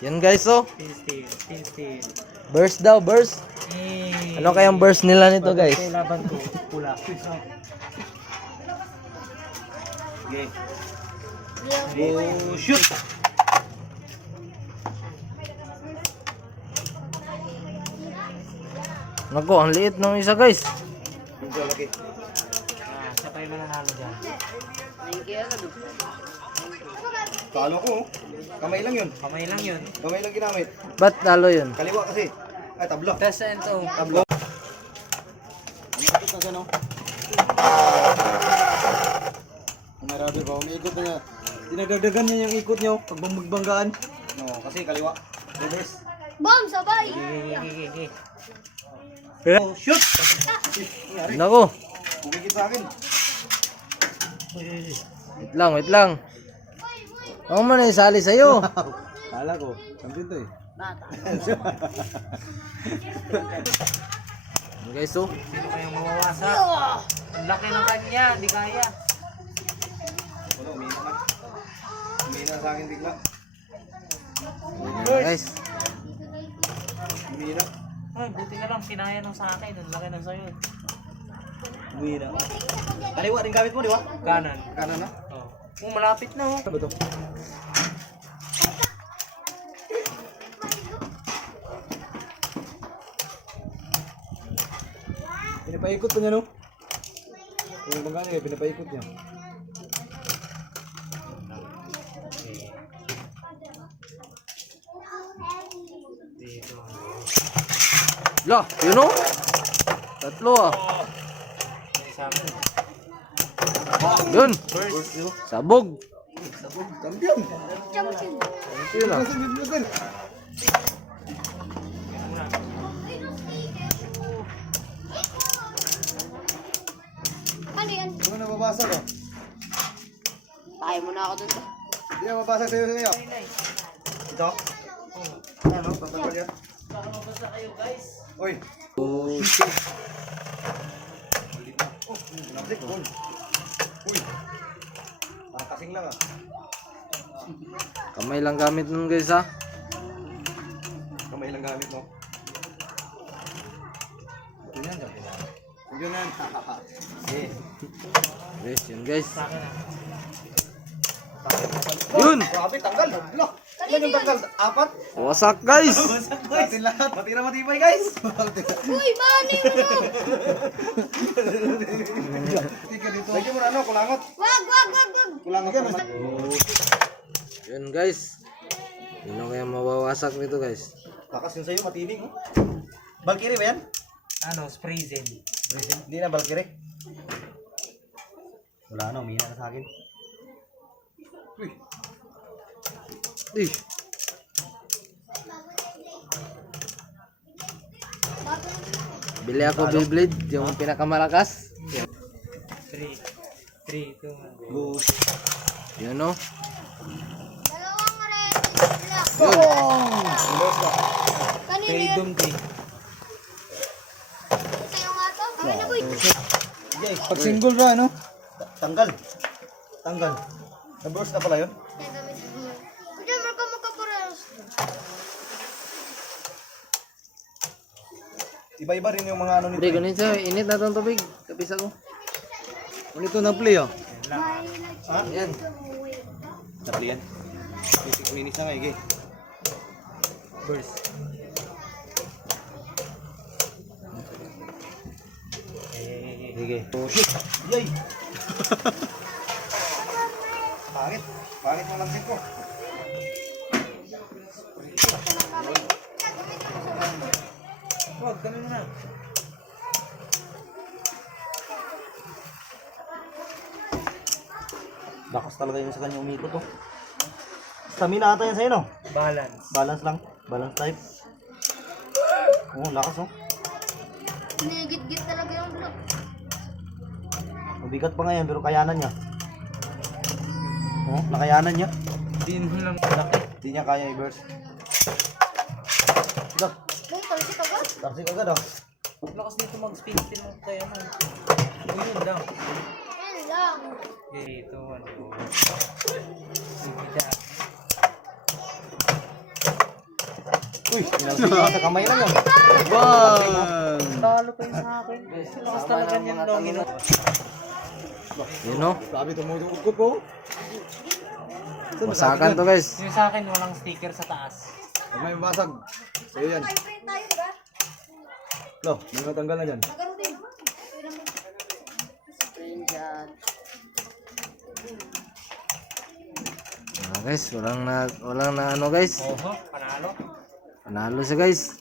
Yan guys, oh. Pin. Burst daw, burst. Ano kayang burst nila nito guys? Laban ko, pula. Okay. Oh, shoot! Naku, ang liit ng isa guys. Siya pa yung mananalo dyan. Talo ko. Kamay lang yun. Kamay lang yun. Kamay lang ginamit. Ba't talo yun? Kaliwa kasi. Ay, tablo. Test and to. Tablo. Umakit na siya, no? Marami ba? Umiikot na nga. Dinagdagan niya yung ikot niyo pag magbanggaan. No, kasi kaliwa. Reverse. Bom, sabay! Gigi. Oh, shoot! Naku, Umikit sa akin. wait lang. Ako man ay sali sa'yo. Kala ko. Kampiyon to eh. Yan guys, oh. Sino kayang mawawasak? Ang laki ng kanya, di kaya. Wala, umina na. Umina sa akin bigla. Yan, guys. Umina. Ay, buti na lang, kinaya nung sa akin. Ang laki ng sayo. Umina. Kaliwa din gamit mo, di ba? Kanan. Kanan na. Oh, malapit na oh. Ano ba to? Pinapaikot pa niya, no? Yung bangga niya, pinapaikot niya. Dito. Lah, yun oh. Tatlo ah. Sa akin. Yun. Sabog. Kampiyon! Champion! Yun ah. Ano yan? Hindi mo na mabasag, oh. Tayo muna ako dun. Hindi na mabasag sa'yo. Ito? Ano? Tatanggal yan? Baka mabasa kayo guys. Uy! Oh, Oh, nablik, gol. Uy! Kasing lang, ah. kamay lang gamit nun guys, ha. Kamay lang gamit mo. Yun yan, yun yan. Eh. Guys, yun guys. Sa akin ah. Yun. Grabe, tanggal. Loh, yan yung tanggal. Apat. Wasak guys. Atin lahat. Matira matibay, guys. Uy, mani mo! Lagyan mo na ano, kulangot. Wag! Kulangot ka naman. Yun guys. Yun ang kaya mawawasak nito guys. Lakas yun sa'yo, matinig. Oh. Valkyrie ba yan? Ano, spray zen. Hindi na Valkyrie. Wala na, umihina na sa akin. Uy. Eh, bili ako Beyblade, yung pinakamalakas. 3, 2, 1. Go. Yun oh. Dalawang red. Yun. Kanino Kay yun? Dumdi. Sa'yo nga to? Kami na boy. Yay, pag single ra, ano? Tanggal. Tanggal. Na-burst na pala yun? Kuya, marka magkaparas. Iba-iba rin yung mga ano nito. Pre, ganun siya. Init na itong tubig. Kapis ako. Ganito na play oh. Ha? Yan. Napli yan. Basic minutes na nga, Ige. Burst. Sige. Oh, shoot! Yay! Pangit. Pangit mo lang ko. Wag, kami muna. Lakas talaga yung sa kanya umikot, oh. Stamina ata yan sa'yo, no? Balance. Balance lang. Balance type. Oh, lakas, oh. Hinigit-git talaga yung block. Mabigat pa nga yan, pero kayanan niya. Oh, nakayanan niya. Hindi mo lang laki. Hindi niya kaya i-burst. Dah, Boy, talsi ka ba? tarsik agad, oh. Lakas nito mag-spin mo kaya mo. Yun lang. Yan lang. Dito, ano. Sige siya. Uy, pinalasiwa sa kamay lang yan. Bang! Talo pa yung sa akin. Lakas talaga niyan domino. Yun o. Grabe tumulong ukot po. Masakan to guys. Yung sa akin, walang sticker sa taas. Huwag may mabasag. Sa'yo yan. Lo, may matanggal na dyan. Guys, walang na ano guys. Oho, panalo. Panalo siya guys.